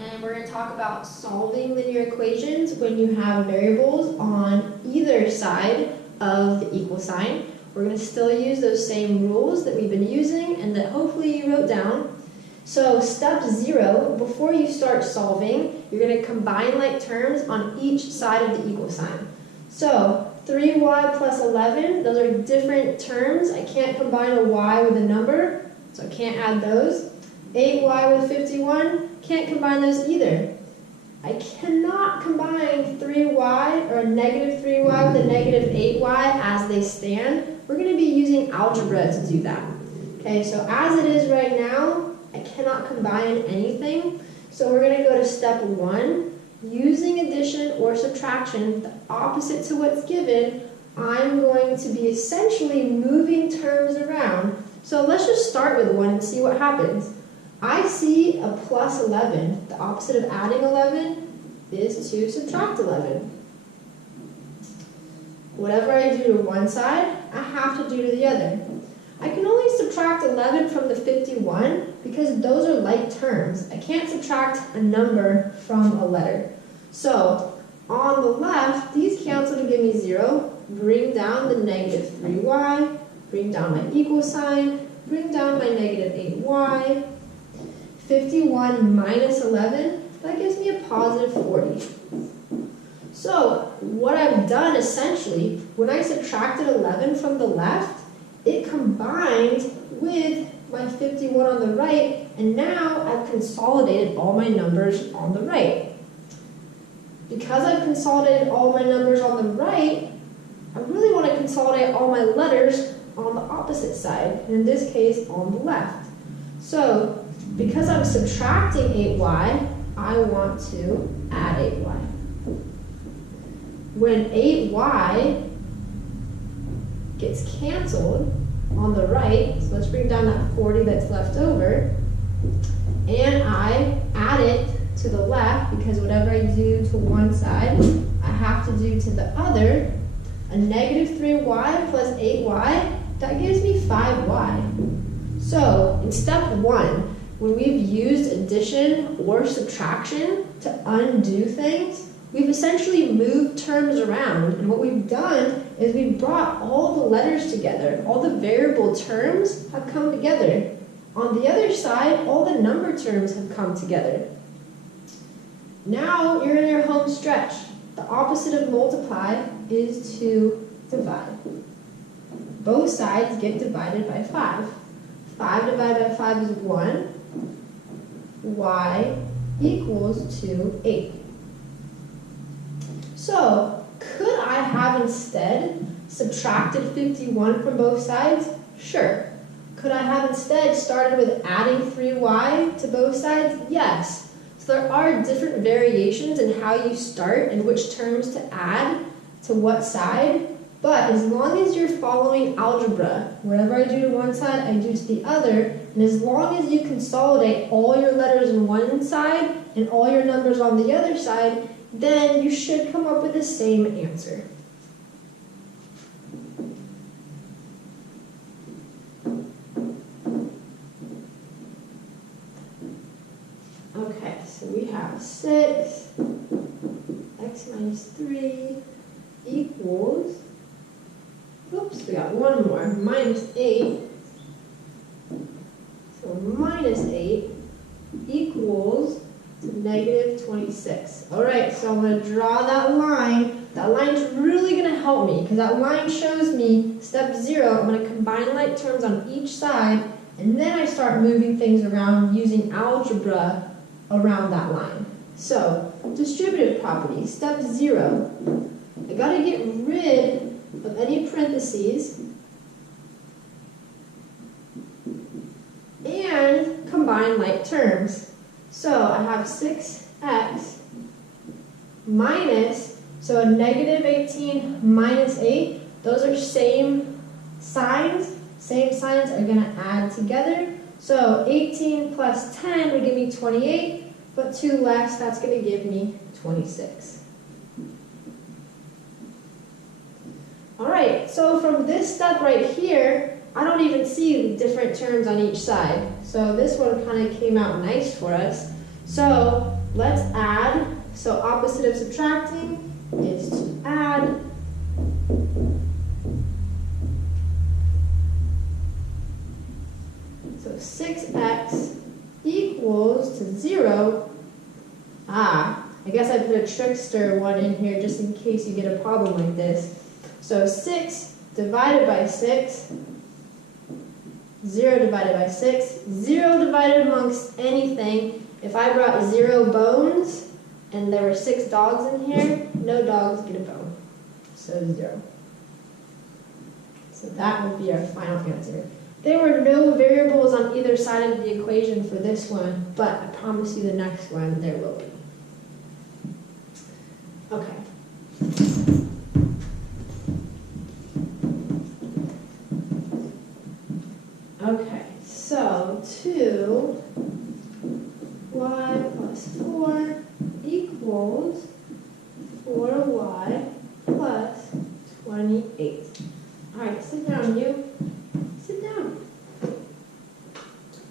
and we're going to talk about solving linear equations when you have variables on either side of the equal sign. We're going to still use those same rules that we've been using and that hopefully you wrote down. So step 0, before you start solving, you're going to combine like terms on each side of the equal sign. So 3y plus 11, those are different terms. I can't combine a y with a number, so I can't add those. 8y with 51, can't combine those either. I cannot combine 3y or a negative 3y with a negative 8y as they stand. We're going to be using algebra to do that. Okay, so as it is right now, I cannot combine anything. So we're going to go to step 1. Using addition or subtraction, the opposite to what's given, I'm going to be essentially moving terms around. So let's just start with 1 and see what happens. I see a plus 11. The opposite of adding 11 is to subtract 11. Whatever I do to one side, I have to do to the other. I can only subtract 11 from the 51 because those are like terms. I can't subtract a number from a letter. So on the left, these cancel to give me 0. Bring down the negative 3y. Bring down my equal sign. Bring down my negative 8y. 51 minus 11, that gives me a positive 40. So what I've done essentially, when I subtracted 11 from the left, it combined with my 51 on the right, and now I've consolidated all my numbers on the right. Because I've consolidated all my numbers on the right, I really want to consolidate all my letters on the opposite side, and in this case, on the left. So because I'm subtracting 8y, I want to add 8y. When 8y gets canceled on the right, so let's bring down that 40 that's left over, and I add it to the left, because whatever I do to one side, I have to do to the other. A negative 3y plus 8y, that gives me 5y. So in step 1, when we've used addition or subtraction to undo things, we've essentially moved terms around. And what we've done is we've brought all the letters together. All the variable terms have come together. On the other side, all the number terms have come together. Now you're in your home stretch. The opposite of multiply is to divide. Both sides get divided by 5. 5 divided by 5 is 1. Y equals to 8. So, could I have instead subtracted 51 from both sides? Sure. Could I have instead started with adding 3y to both sides? Yes. So there are different variations in how you start and which terms to add to what side. But as long as you're following algebra, whatever I do to one side, I do to the other, and as long as you consolidate all your letters on one side and all your numbers on the other side, then you should come up with the same answer. Okay, so we have 6, x minus 3 equals, oops, we got one more, minus 8. So minus 8 equals to negative 26. All right, so I'm going to draw that line. That line's really going to help me because that line shows me step 0. I'm going to combine like terms on each side, and then I start moving things around using algebra around that line. So distributive property, step 0. I got to get rid of any parentheses and combine like terms. So I have 6x minus, so a negative 18 minus 8, those are same signs. Same signs are going to add together. So 18 plus 10 would give me 28, but 2 less, that's going to give me 26. All right, so from this step right here, I don't even see different terms on each side. So this one kind of came out nice for us. So let's add. So opposite of subtracting is to add. So 6x equals to 0. I guess I put a trickster one in here just in case you get a problem like this. So 6 divided by 6, 0 divided by 6, 0 divided amongst anything. If I brought 0 bones and there were 6 dogs in here, no dogs get a bone. So 0. So that would be our final answer. There were no variables on either side of the equation for this one, but I promise you the next one there will be. Okay. Okay, so 2y plus 4 equals 4y plus 28. All right, sit down, you. Sit down.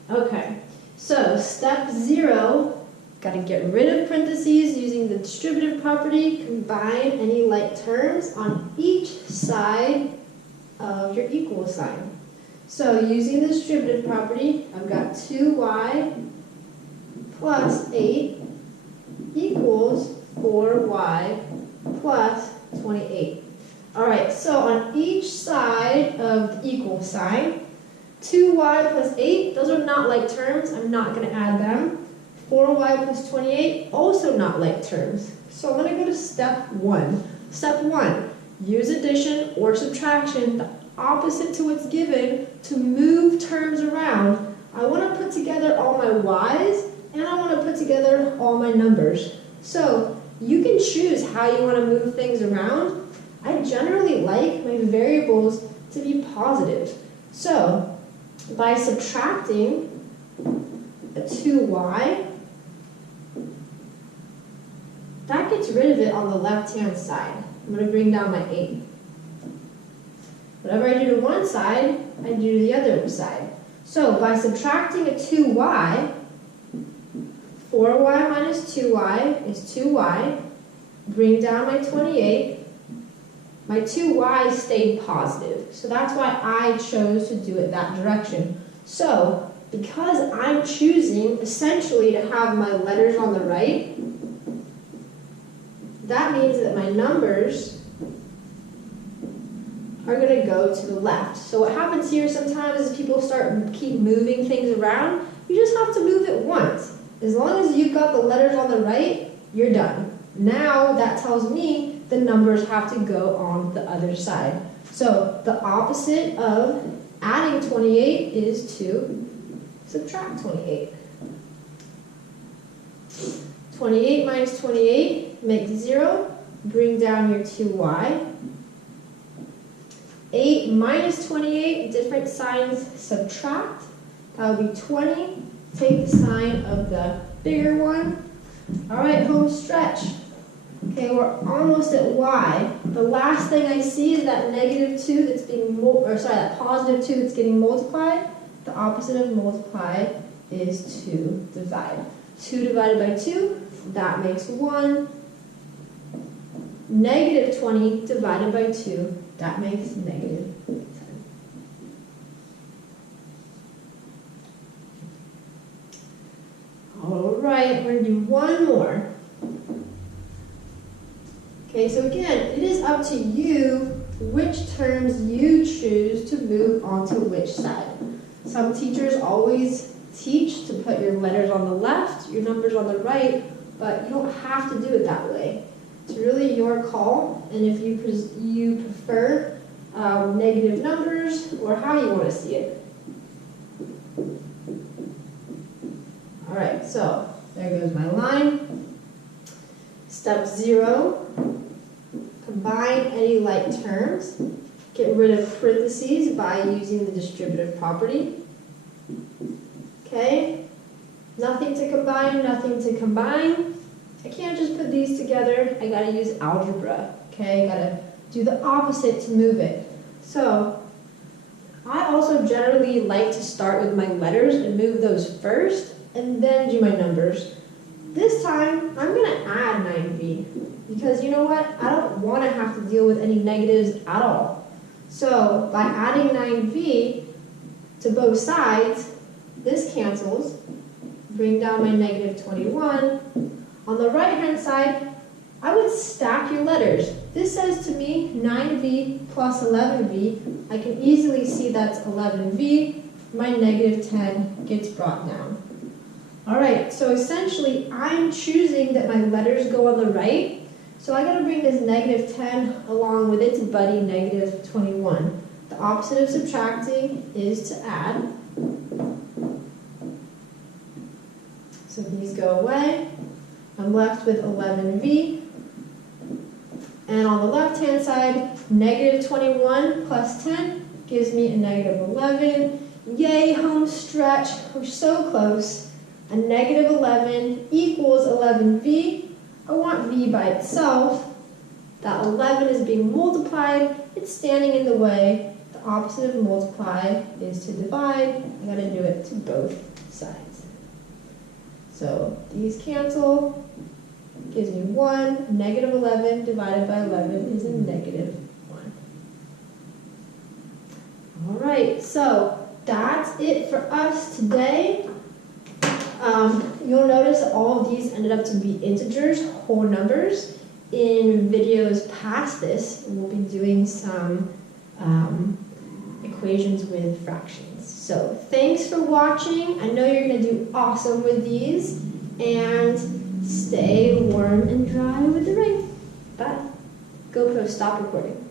Okay, so step 0. Got to get rid of parentheses using the distributive property. Combine any like terms on each side of your equal sign. So using the distributive property, I've got 2y plus 8 equals 4y plus 28. All right, so on each side of the equal sign, 2y plus 8, those are not like terms. I'm not going to add them. 4y plus 28, also not like terms. So I'm going to go to step 1. Step 1, use addition or subtraction, the opposite to what's given, to move terms around. I want to put together all my y's, and I want to put together all my numbers. So you can choose how you want to move things around. I generally like my variables to be positive. So by subtracting a 2y, that gets rid of it on the left-hand side. I'm going to bring down my 8. Whatever I do to one side, I do to the other side. So by subtracting a 2y, 4y minus 2y is 2y. Bring down my 28. My 2y stayed positive. So that's why I chose to do it that direction. So because I'm choosing essentially to have my letters on the right, that means that my numbers are going to go to the left. So what happens here sometimes is people keep moving things around. You just have to move it once. As long as you've got the letters on the right, you're done. Now that tells me the numbers have to go on the other side. So the opposite of adding 28 is to subtract 28. 28 minus 28 makes 0. Bring down your 2y. 8 minus 28, different signs, subtract. That would be 20. Take the sign of the bigger one. All right, home stretch. Okay, we're almost at y. The last thing I see is that negative 2 that's being, that positive 2 that's getting multiplied. The opposite of multiply is to divide. 2 divided by 2, that makes 1. Negative 20 divided by 2, that makes negative 10. All right, we're going to do one more. Okay, so again, it is up to you which terms you choose to move onto which side. Some teachers always teach to put your letters on the left, your numbers on the right, but you don't have to do it that way. It's really your call, and if you prefer negative numbers or how you want to see it. All right, so there goes my line. Step 0, combine any like terms. Get rid of parentheses by using the distributive property. Okay, nothing to combine, nothing to combine. I can't just put these together. I gotta use algebra. Okay, I gotta do the opposite to move it. So I also generally like to start with my letters and move those first and then do my numbers. This time, I'm going to add 9v, because you know what? I don't want to have to deal with any negatives at all. So by adding 9v to both sides, this cancels, bring down my negative 21. On the right-hand side, I would stack your letters. This says to me 9v plus 11v. I can easily see that's 11v. My negative 10 gets brought down. All right, so essentially I'm choosing that my letters go on the right. So I gotta bring this negative 10 along with its buddy negative 21. The opposite of subtracting is to add. So these go away. I'm left with 11v. And on the left-hand side, negative 21 plus 10 gives me a negative 11. Yay, home stretch. We're so close. A negative 11 equals 11v. I want v by itself. That 11 is being multiplied. It's standing in the way. The opposite of multiply is to divide. I gotta do it to both sides. So these cancel. Gives me 1. Negative 11 divided by 11 is a negative 1. All right, so that's it for us today. You'll notice that all of these ended up to be integers, whole numbers. In videos past this, we'll be doing some equations with fractions. So thanks for watching. I know you're going to do awesome with these. And stay warm and dry with the rain. Bye. GoPro, stop recording.